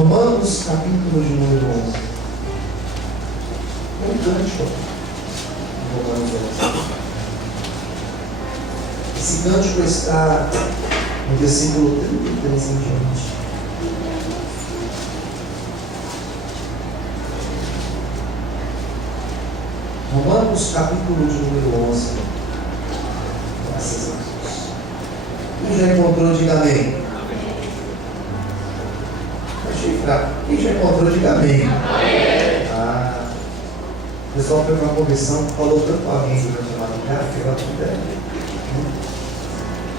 Romanos capítulo de número 11. Um gancho em Romanos 11. Esse gancho está no versículo 33 em diante. Romanos capítulo de número 11. Graças a Deus. Quem já encontrou, diga amém. Achei fraco. Quem já encontrou, diga amém. O pessoal foi para uma convenção, falou tanto com alguém durante a madrugada, que ela tudo é.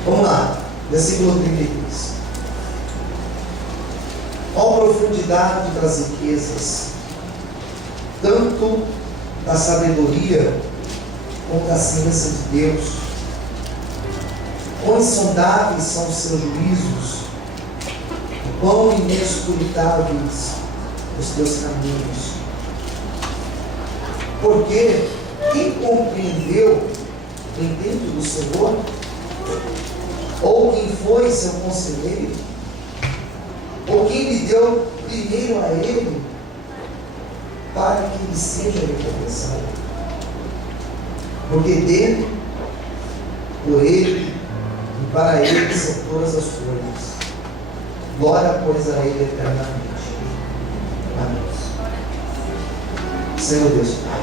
Vamos lá, versículo 33. Ó profundidade das riquezas, tanto da sabedoria como da ciência de Deus. Quão insondáveis são os seus juízos, quão inescrutáveis os teus caminhos. Porque quem compreendeu o intento do Senhor? Ou quem foi seu conselheiro? Ou quem lhe deu primeiro a ele, para que lhe seja recompensado? Porque dele, por ele e para ele são todas as coisas. Glória, pois, a ele eternamente. Amém. Senhor Deus Pai,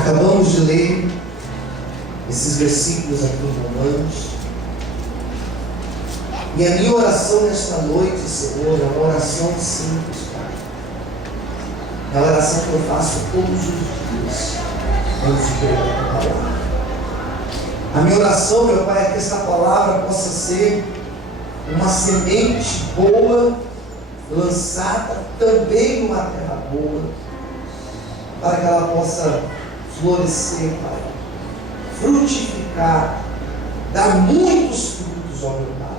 acabamos de ler esses versículos aqui em Romanos, e a minha oração nesta noite, Senhor, é uma oração simples, Pai. É uma oração que eu faço todos os dias antes de pregar a palavra. A minha oração, meu Pai, é que esta palavra possa ser uma semente boa, lançada também numa terra boa, para que ela possa florescer, Pai, frutificar, dar muitos frutos, ó meu Pai.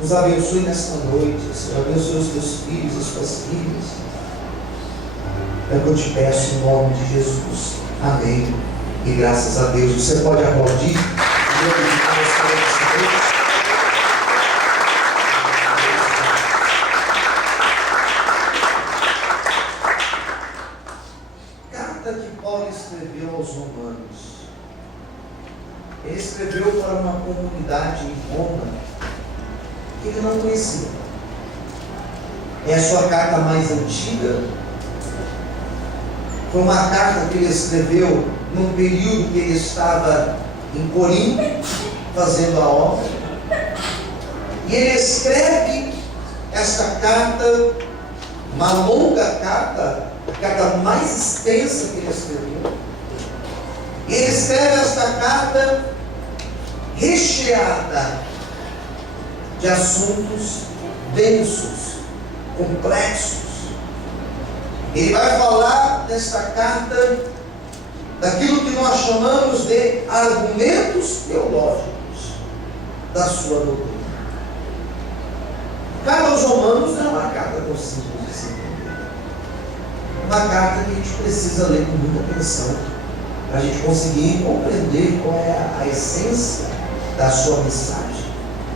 Nos abençoe nesta noite, Senhor, abençoe os teus filhos, as tuas filhas. É o que eu te peço em nome de Jesus. Amém. E graças a Deus. Você pode aplaudir. Carta que Paulo escreveu aos Romanos. Ele escreveu para uma comunidade em Roma que ele não conhecia. É a sua carta mais antiga. Foi uma carta que ele escreveu num período que ele estava em Corinto, fazendo a obra. E ele escreve esta carta, uma longa carta, a carta mais extensa que ele escreveu. E ele escreve esta carta recheada de assuntos densos, complexos. Ele vai falar nesta carta daquilo que nós chamamos de argumentos teológicos da sua doutrina. A carta aos Romanos não é uma carta tão simples de se entender. É uma carta que a gente precisa ler com muita atenção, para a gente conseguir compreender qual é a essência da sua mensagem,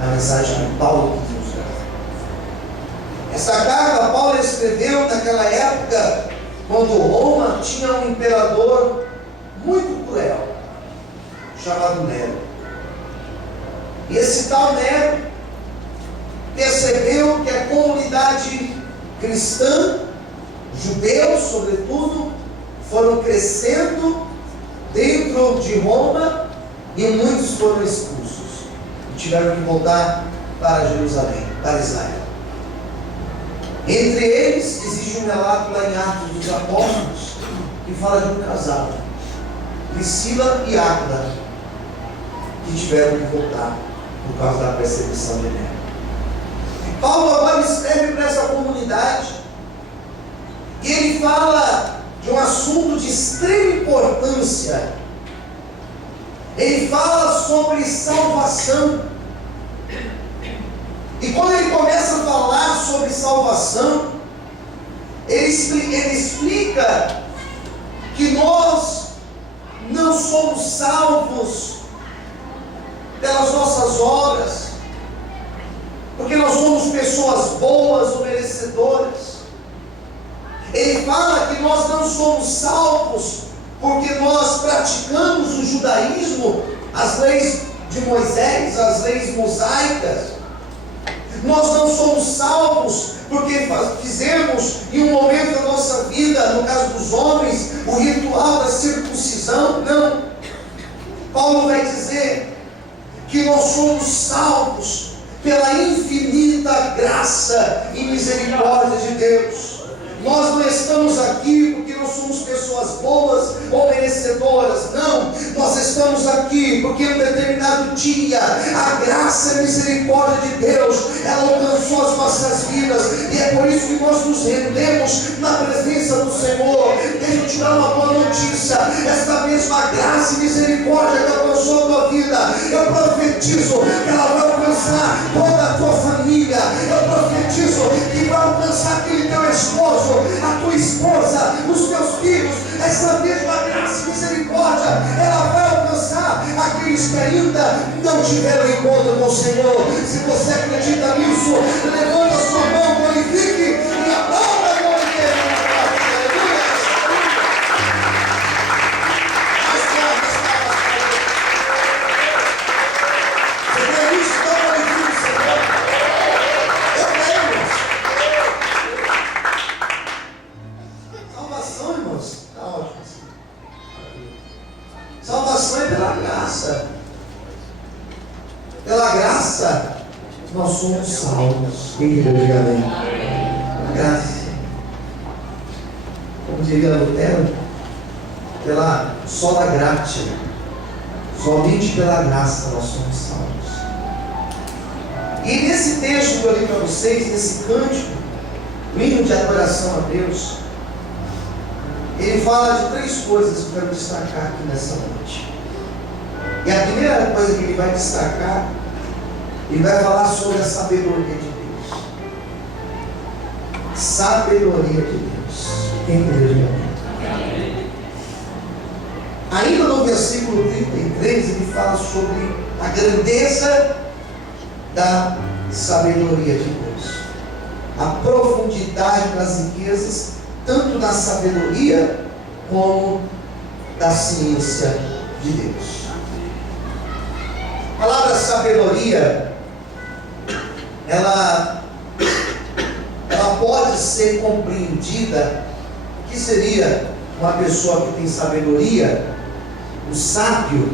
a mensagem que Paulo quis nos dar. Essa carta Paulo escreveu naquela época, quando Roma tinha um imperador muito cruel, chamado Nero. E esse tal Nero percebeu que a comunidade cristã, judeus sobretudo, foram crescendo dentro de Roma e muitos foram expulsos e tiveram que voltar para Jerusalém, para Israel. Entre eles existe um relato lá em Atos dos Apóstolos que fala de um casal, Priscila e Áquila, que tiveram que voltar por causa da perseguição de Nero. E Paulo agora escreve para essa comunidade e ele fala de um assunto de extrema importância. Ele fala sobre salvação. E quando ele começa a falar sobre salvação, ele explica que nós não somos salvos pelas nossas obras, porque nós somos pessoas boas ou merecedoras. Ele fala que nós não somos salvos porque nós praticamos o judaísmo, as leis de Moisés, as leis mosaicas. Nós não somos salvos porque fizemos em um momento da nossa vida, no caso dos homens, o ritual da circuncisão. Não. Paulo vai dizer que nós somos salvos pela infinita graça e misericórdia de Deus. Nós não estamos aqui porque nós somos pessoas boas ou merecedoras. Não, nós estamos aqui porque em um determinado dia a graça e a misericórdia de Deus, ela alcançou as nossas vidas, e é por isso que nós nos rendemos na presença do Senhor. Deixa eu te dar uma boa notícia: esta mesma graça e misericórdia que alcançou a tua vida, eu profetizo que ela vai alcançar toda a tua família. Eu profetizo que vai alcançar aquele teu esposo, a tua esposa, os teus filhos. Essa mesma graça e misericórdia, ela vai alcançar aqueles que ainda não tiveram encontro com o Senhor. Se você acredita nisso, levanta a sua mão, glorifique e aplauda a glória de Deus. Você crê nisso? Então glorifique o Senhor. Eu creio. Salvação, irmãos, está ótimo. Salvação é pela graça. Pela graça nós somos salvos. Quem quer dizer amém? Pela graça. Como diria Lutero, pela sola gratia, somente pela graça nós somos salvos. E nesse texto que eu li para vocês, nesse cântico, o hino de adoração a Deus, ele fala de três coisas que eu quero destacar aqui nessa noite. E a primeira coisa que ele vai destacar, ele vai falar sobre a sabedoria de Deus. Sabedoria de Deus. Quem entendeu? Ainda no versículo 33, ele fala sobre a grandeza da sabedoria de Deus, a profundidade das riquezas, tanto da sabedoria como da ciência de Deus. A palavra sabedoria, ela pode ser compreendida. O que seria uma pessoa que tem sabedoria? O sábio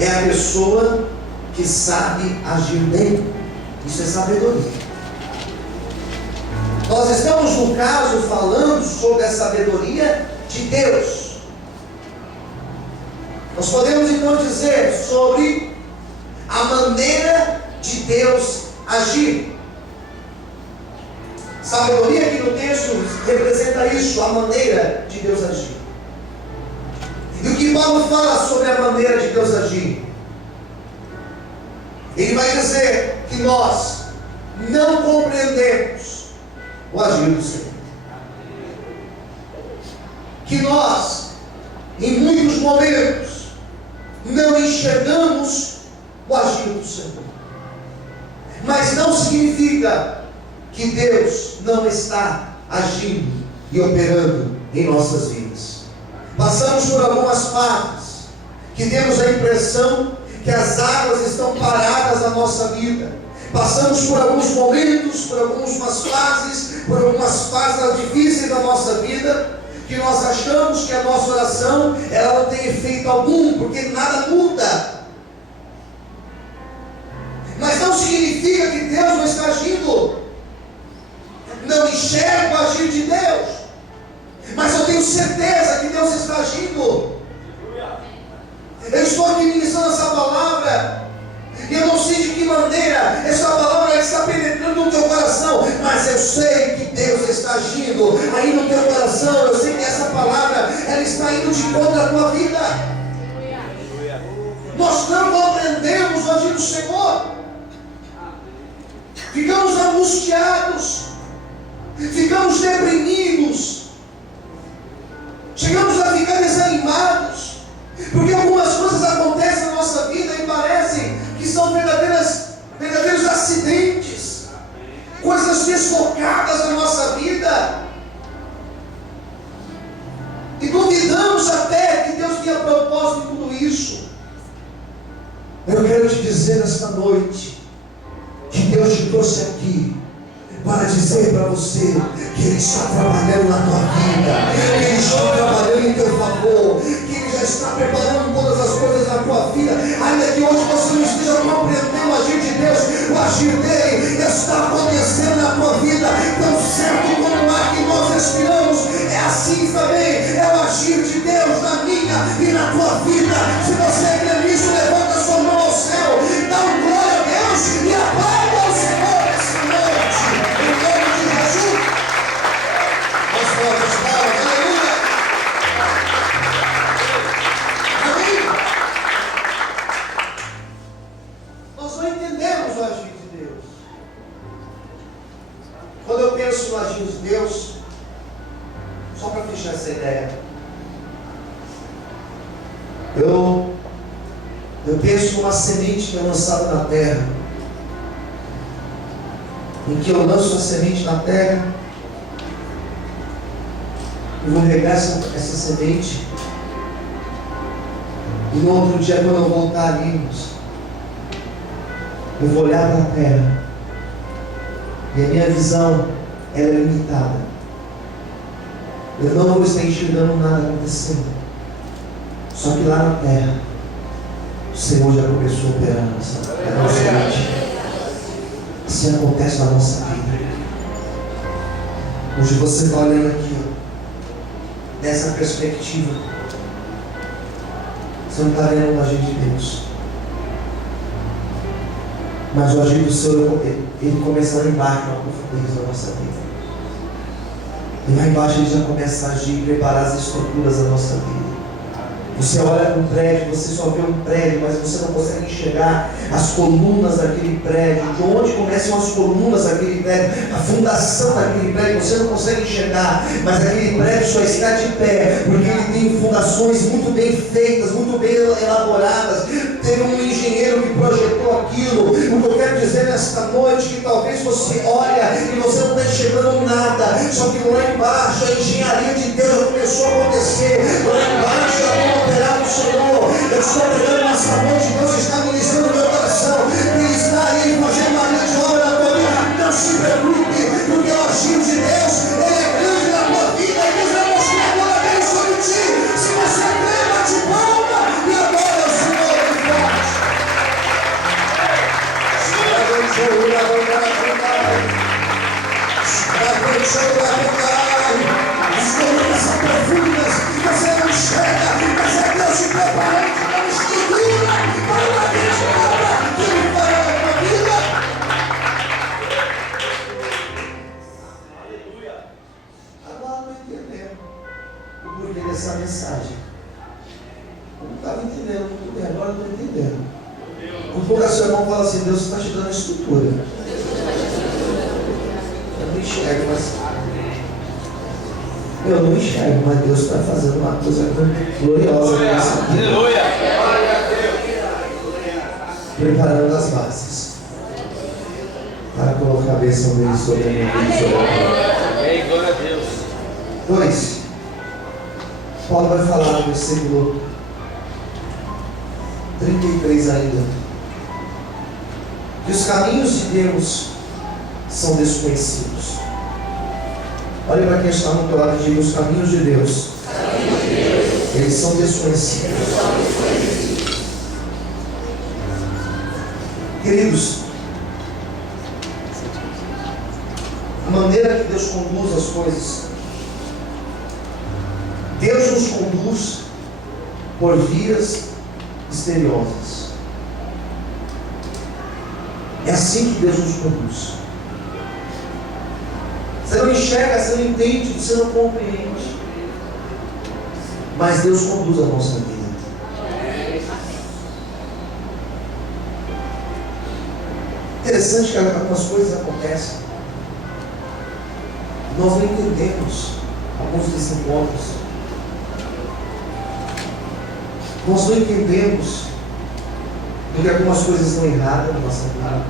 é a pessoa que sabe agir bem. Isso é sabedoria. Nós estamos, no caso, falando sobre a sabedoria de Deus. Nós podemos então dizer sobre a maneira de Deus agir. Sabedoria aqui no texto representa isso, a maneira de Deus agir. E o que Paulo fala sobre a maneira de Deus agir? Ele vai dizer que nós não compreendemos o agir do Senhor. Que nós, em muitos momentos, não enxergamos o agir do Senhor. Mas não significa que Deus não está agindo e operando em nossas vidas. Passamos por algumas fases que temos a impressão que as águas estão paradas na nossa vida. Passamos por alguns momentos, por algumas fases difíceis da nossa vida, que nós achamos que a nossa oração ela não tem efeito algum, porque nada muda. Mas não significa que Deus não está agindo. Não enxergo o agir de Deus, mas eu tenho certeza que Deus está agindo. Eu estou aqui ministrando essa palavra, e eu não sei de que maneira essa palavra está penetrando no teu coração, mas eu sei que Deus está agindo aí no teu coração. Eu sei que essa palavra ela está indo de contra a tua vida. Nós não compreendemos o agir do Senhor, ficamos angustiados, ficamos deprimidos, chegamos a ficar desanimados, porque algumas coisas acontecem na nossa vida e parecem que são verdadeiros acidentes focadas na nossa vida. E duvidamos até que Deus tenha propósito em tudo isso. Eu quero te dizer nesta noite que Deus te trouxe aqui para dizer para você que Ele está trabalhando na tua vida, que Ele está trabalhando em teu favor, que Ele já está preparando todas as coisas na tua vida, ainda que hoje você não esteja compreendendo o agir de Deus, o agir dele está acontecendo na tua vida, tão certo como o ar que nós respiramos, é assim também, é o agir de Deus na minha e na tua vida. Se você crê nisso, levanta sua mão ao céu, dá um glória a Deus e aplauda ao Senhor essa noite, em nome de Jesus. Nós podemos falar, aleluia. Amém. Nós não entendemos o agir de Deus. Quando eu penso no agir de Deus, só para fechar essa ideia, eu penso numa semente que é lançada na terra, em que eu lanço a semente na terra, eu vou regar essa semente, e no outro dia, quando eu voltar ali, eu vou olhar para a terra, e a minha visão ela é limitada. Eu não vou estar enxergando nada acontecendo. Só que lá na terra, o Senhor já começou a operar na nossa mente. Assim acontece na nossa vida. Hoje você está olhando aqui, ó, dessa perspectiva. Você não está vendo o agir de Deus. Mas o agir do Senhor, ele começa lá embaixo, na profundidade da nossa vida. E lá embaixo ele já começa a agir, preparar as estruturas da nossa vida. Você olha para um prédio, você só vê um prédio, mas você não consegue enxergar as colunas daquele prédio, de onde começam as colunas daquele prédio, a fundação daquele prédio, você não consegue enxergar, mas aquele prédio só está de pé, porque ele tem fundações muito bem feitas, muito bem elaboradas. Teve um engenheiro que projetou aquilo. O que eu quero dizer nesta noite, que talvez você olha e você não está enxergando nada, só que lá embaixo a engenharia de Deus já começou a acontecer, lá embaixo já tem operado o Senhor. Eu estou pregando nessa noite, Deus está ministrando no meu coração, Ele está aí fazendo uma grande obra na tua vida. Não se preocupe, porque o agir de Deus, Ele é grande na tua vida, e Deus vai mostrar agora bem sobre ti. Se você crê, bate palma e adora o Senhor de forte. As colunas são profundas, você não enxerga, mas é Deus te preparando para uma estrutura, para uma grande obra que Ele fará na tua vida. Aleluia. Agora eu estou entendendo o porquê dessa mensagem. Eu não estava entendendo muito bem, agora eu estou entendendo. Por pouco a sua irmã fala assim: Deus está te dando a estrutura. Eu não enxergo, mas eu não enxergo, mas Deus está fazendo uma coisa gloriosa na nossa vida. Aleluia! Preparando as bases para colocar a bênção dele sobre a minha vida e sobre a tua. Glória a Deus. 2. Paulo vai falar no versículo 33 ainda, que os caminhos de Deus são desconhecidos. Olha para quem está no teu lado e diga: os caminhos de Deus, eles são desconhecidos. Queridos, a maneira que Deus conduz as coisas, Deus nos conduz por vias misteriosas. É assim que Deus nos conduz. Você não enxerga, você não entende, você não compreende, mas Deus conduz a nossa vida. Interessante que algumas coisas acontecem, nós não entendemos alguns desses encontros, nós não entendemos porque algumas coisas estão erradas na nossa vida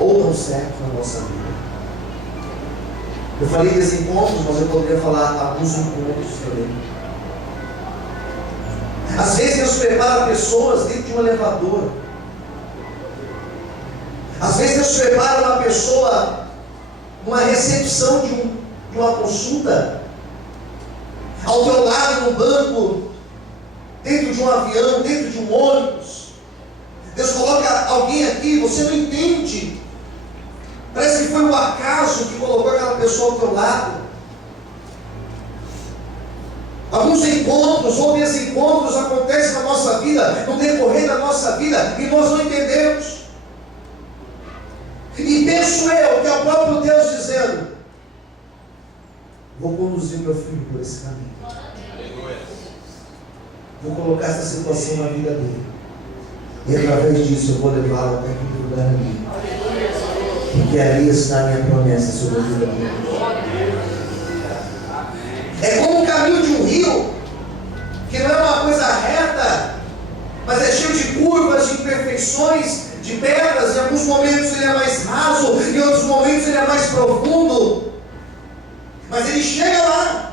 ou dão certo na nossa vida. Eu falei desencontros, mas eu poderia falar alguns encontros também. Às vezes Deus prepara pessoas dentro de um elevador. Às vezes Deus prepara uma pessoa numa recepção de uma consulta, ao teu lado no banco, dentro de um avião, dentro de um ônibus. Deus coloca alguém aqui, você não entende. Parece que foi um acaso que colocou aquela pessoa ao teu lado. Alguns encontros ou desencontros acontecem na nossa vida, no decorrer da nossa vida, e nós não entendemos. E penso eu que é o próprio Deus dizendo: vou conduzir meu filho por esse caminho. Vou colocar essa situação na vida dele. E através disso eu vou levá-lo até aquele lugar ali. Porque ali está a minha promessa sobre a vida dele. É como o caminho de um rio, que não é uma coisa reta, mas é cheio de curvas, de imperfeições, de pedras. Em alguns momentos ele é mais raso, em outros momentos ele é mais profundo. Mas ele chega lá.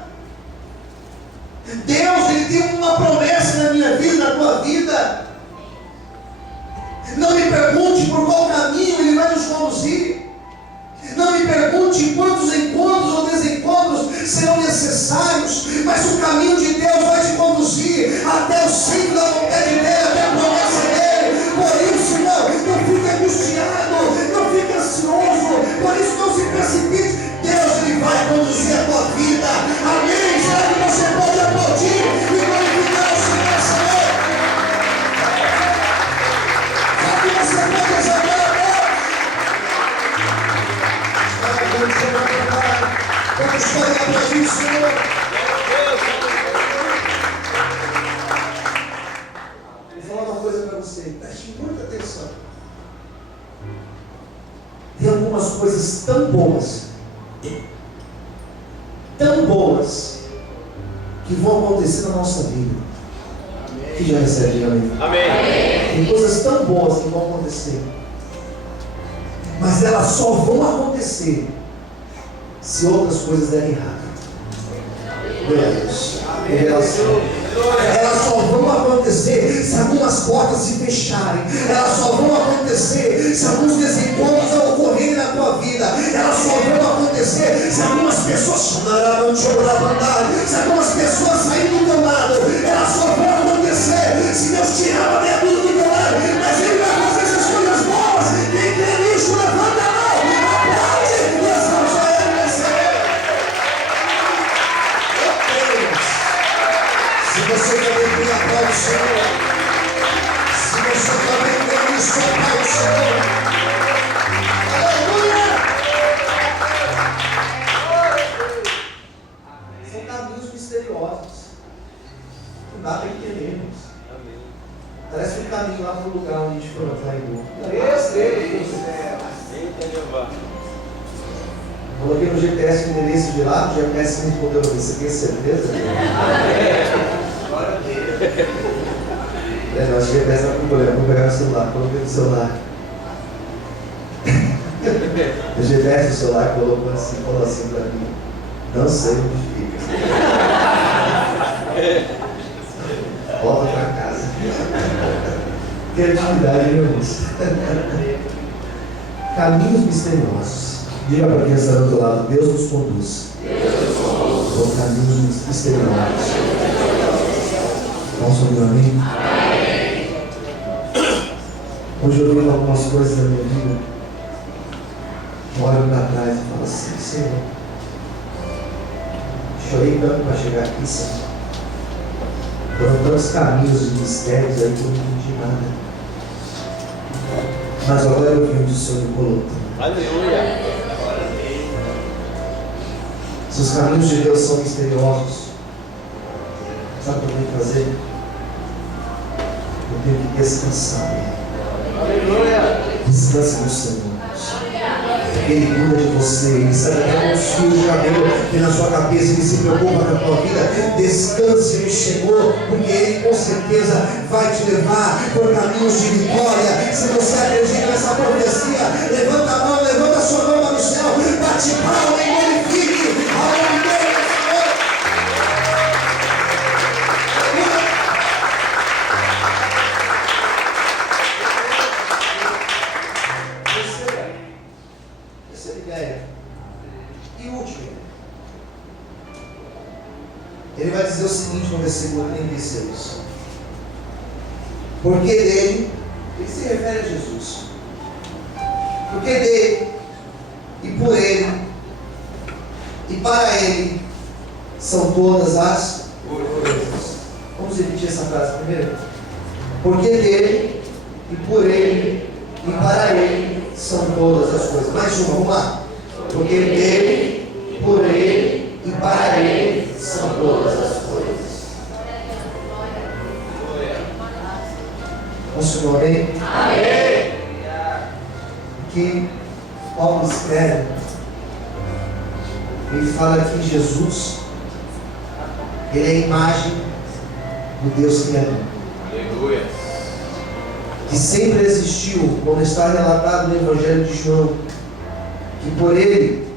Deus, ele tem uma promessa na minha vida, na tua vida. Não me pergunte por qual caminho ele vai nos conduzir. Não me pergunte quantos encontros ou desencontros serão necessários, mas o caminho de Deus vai te conduzir até o centro da vontade dele, até a promessa dele. Por isso, não fique angustiado, não fique ansioso, por isso não se precipite. Deus, ele vai conduzir a tua vida. Amém? Será que você pode aplaudir e glorificar o Senhor? Será que você pode exaltar? Vamos falar para isso, Senhor. Vou falar uma coisa para você, preste muita atenção. Tem algumas coisas tão boas, que vão acontecer na nossa vida. Que já recebe, amém? Amém. Tem coisas tão boas que vão acontecer, mas elas só vão acontecer se outras coisas derem errado. Elas só vão acontecer se algumas portas se fecharem. Elas só vão acontecer se alguns desencontros ocorrerem na tua vida. Elas só vão acontecer se algumas pessoas saírem do teu lado. Elas só vão acontecer se Deus tirar a minha vida do teu lado. Mas Ele vai fazer essas coisas boas. Quem crê nisso, levanta a mão. Aplaude e exalta Ele nesse momento. Se você também tem aplaude o Senhor. Se você também tem isso, aplaude o Senhor. Aleluia! São caminhos misteriosos. Não dá para entendermos. Parece um caminho lá para o lugar onde a gente foi lá. Coloquei no GPS o endereço de lá, o GPS me respondeu para você, tem certeza? Nosso GPS está com problema, vou pegar o celular, coloquei no celular. O GPS do celular falou assim para mim: não sei onde fica. Volta para casa. Criatividade, meu irmão. Caminhos misteriosos. Diga para quem está do outro lado: Deus nos conduz por caminhos misteriosos. Vamos ouvir, amém? Hoje eu vi algumas coisas na minha vida. Olho para trás e falo assim: Senhor, chorei tanto para chegar aqui, Senhor. Foram tantos caminhos e mistérios aí que eu não entendi nada. Mas agora eu vi onde o Senhor me colocou. Aleluia! Se os caminhos de Deus são misteriosos, sabe o que eu tenho que fazer? Eu tenho que descansar. Aleluia! Descanse no Senhor. Ele cuida de você, Ele sabe até os fios de cabelo que na sua cabeça, Ele se preocupa com a tua vida. Descanse no Senhor, porque Ele com certeza vai te levar por caminhos de vitória. Se você acredita nessa profecia, levanta a mão, levanta a sua mão para o céu, bate palma e glorifique. versículo 36. Porque dele, ele se refere a Jesus. Porque dele, e por ele, e para ele, são todas as coisas. Vamos repetir essa frase primeiro? Porque dele, e por ele, e para ele, são todas as coisas. Mais uma, vamos lá. Porque dele, por ele, e para ele, são todas as coisas. Nosso nome, amém? Amém. Que Paulo escreve, ele fala que Jesus, ele é a imagem do Deus Criador. Aleluia. Que sempre existiu, como está relatado no Evangelho de João, que por ele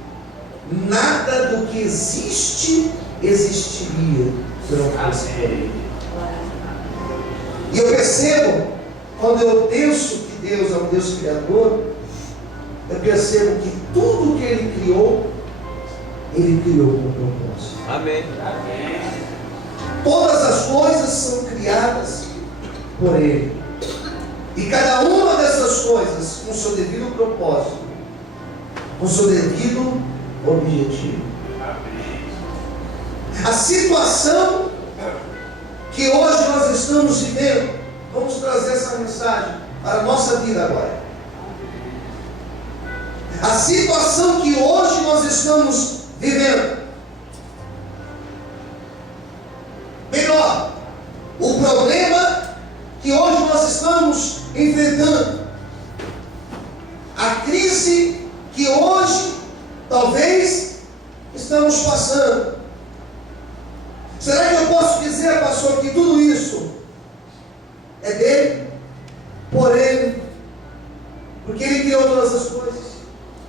nada do que existe existiria se não fosse por ele. E eu percebo, quando eu penso que Deus é um Deus Criador, eu percebo que tudo que Ele criou com propósito. Amém. Todas as coisas são criadas por Ele. E cada uma dessas coisas com seu devido propósito, com seu devido objetivo. A situação que hoje nós estamos vivendo, vamos trazer essa mensagem para a nossa vida agora. A situação que hoje nós estamos vivendo, melhor, o problema que hoje nós estamos enfrentando, a crise que hoje talvez estamos passando. Será que eu posso dizer, pastor, que tudo isso é dele, por ele, porque ele criou todas as coisas?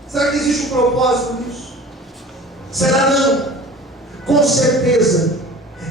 Será que existe um propósito nisso? Será não? Com certeza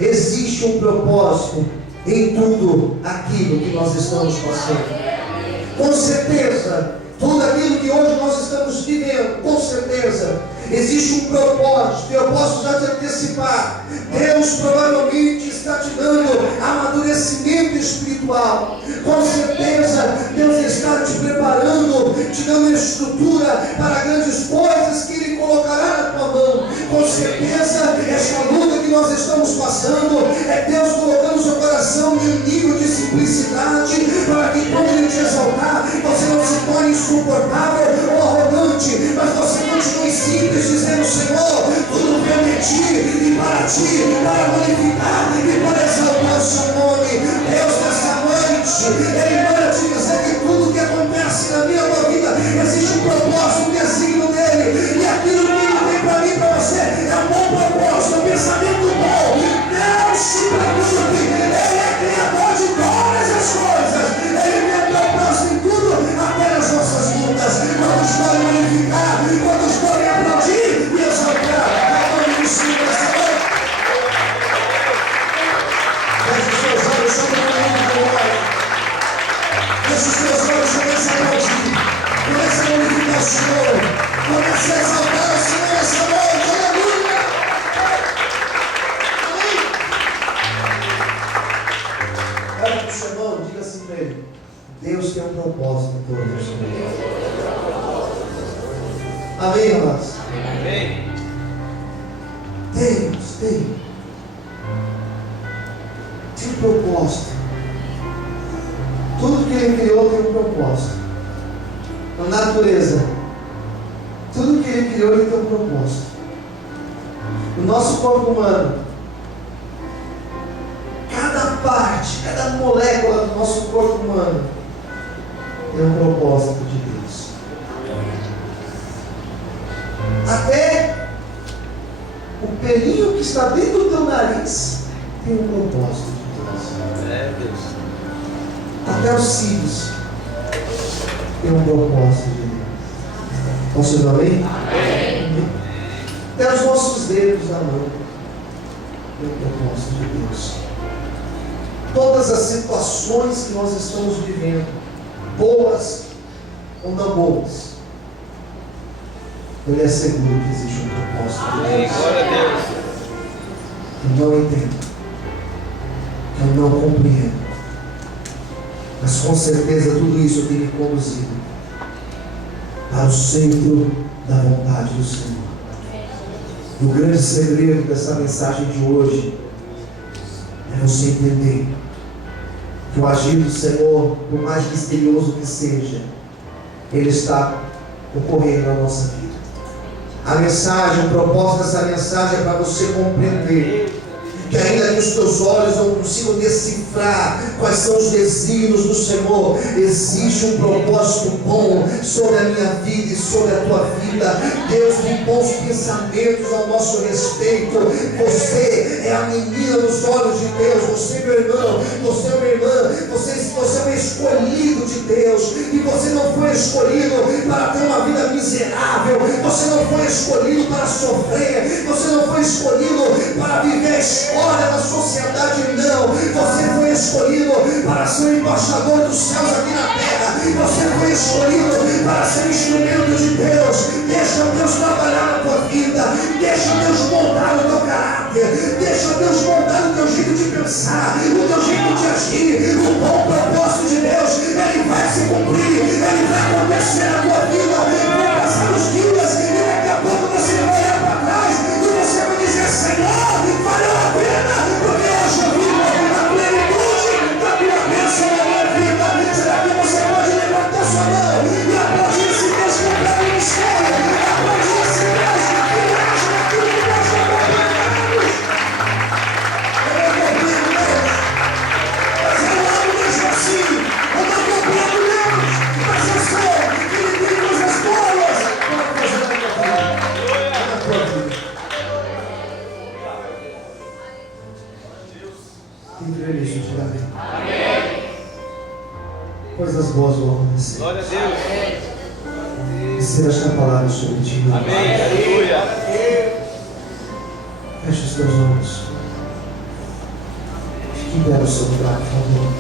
existe um propósito em tudo aquilo que nós estamos passando. Com certeza, tudo aquilo que hoje nós estamos vivendo, com certeza existe um propósito. Eu posso já te antecipar. Deus provavelmente está te dando amadurecimento espiritual. Com certeza Deus está te preparando, te dando estrutura para grandes coisas que Ele colocará na tua mão. Com certeza essa luta que nós estamos passando é Deus colocando no seu coração em um nível de simplicidade, para que quando Ele te exaltar, você não se torne insuportável ou arrogante, mas você continue simples, dizendo: Senhor, tudo veio de ti e para ti, para glorificar e para exaltar o seu nome. Deus, nessa noite, Ele manda te dizer que tudo que acontece na minha vida existe um propósito, um desígnio dele, e aquilo que Ele tem para mim e para você é um bom propósito, um pensamento bom. Não se preocupe, Ele é criador de todas as coisas, Ele tem propósito em tudo, até nas nossas lutas. Quantos podem glorificar, quantos podem aplaudir e exaltar a nome do Senhor nessa noite? Feche os seus olhos, só para glória. Feche os seus olhos, comece a aplaudir, comece a glorificar o Senhor, comece a exaltar o Senhor nessa noite. Aleluia! Amém. Olha para o seu irmão, diga assim para ele: Deus tem um propósito em todas as coisas. Amém, irmãos? Amém. Deus tem um propósito. Tudo que Ele criou tem um propósito. Na natureza, tudo que Ele criou, Ele tem um propósito. O nosso corpo humano, cada parte, cada molécula do nosso corpo humano tem um propósito de Deus. Até o pelinho que está dentro do teu nariz tem um propósito de Deus. É, Deus. Até os cílios tem um propósito de Deus. Posso dizer amém? Amém. Até os nossos dedos da mão tem um propósito de Deus. Todas as situações que nós estamos vivendo, boas ou não boas, eu lhe asseguro que existe um propósito de Deus. Glória a Deus. Eu não entendo. que eu não compreendo. Mas com certeza tudo isso tem me conduzido para o centro da vontade do Senhor. E o grande segredo dessa mensagem de hoje é você entender que o agir do Senhor, por mais misterioso que seja, Ele está ocorrendo na nossa vida. A mensagem, o propósito dessa mensagem é para você compreender que ainda que os teus olhos não consigam decifrar quais são os desígnios do Senhor, existe um propósito bom sobre a minha vida e sobre a tua vida. Deus tem bons pensamentos ao nosso respeito. Você é a menina nos olhos de Deus. Você, meu irmão, você é minha irmã, você é um escolhido de Deus, e você não foi escolhido para ter uma vida miserável, você não foi escolhido para sofrer, você não foi escolhido para viver a história da sociedade, não. Você foi escolhido para ser o embaixador dos céus aqui na terra. Você foi escolhido para ser instrumento de Deus. Deixa Deus trabalhar na tua vida, deixa Deus moldar o teu caráter, deixa Deus moldar o teu jeito de pensar, o teu jeito de agir. O bom propósito de Deus, ele vai se cumprir, ele vai acontecer na tua vida. Vai passar os dias e daqui a pouco você vai olhar para trás e você vai dizer: Senhor, valeu a pena, porque hoje eu vivo a plenitude da tua bênção na minha vida. Será que você pode levantar sua mão e aplaudir esse Deus que é o ministério? Aplaudir esse Deus que age naquilo que nós não compreendemos. Eu não compreendo Deus, mas eu amo mesmo assim. Eu não compreendo Deus, mas eu sei que Ele tem coisas boas para fazer na minha vida. Quem feliz de te dar bem. Amém. Coisas boas vão acontecer. Glória a Deus. Receba esta palavra sobre ti. Amém. Aleluia. Feche os teus olhos. Fique em pé no seu lugar, por favor.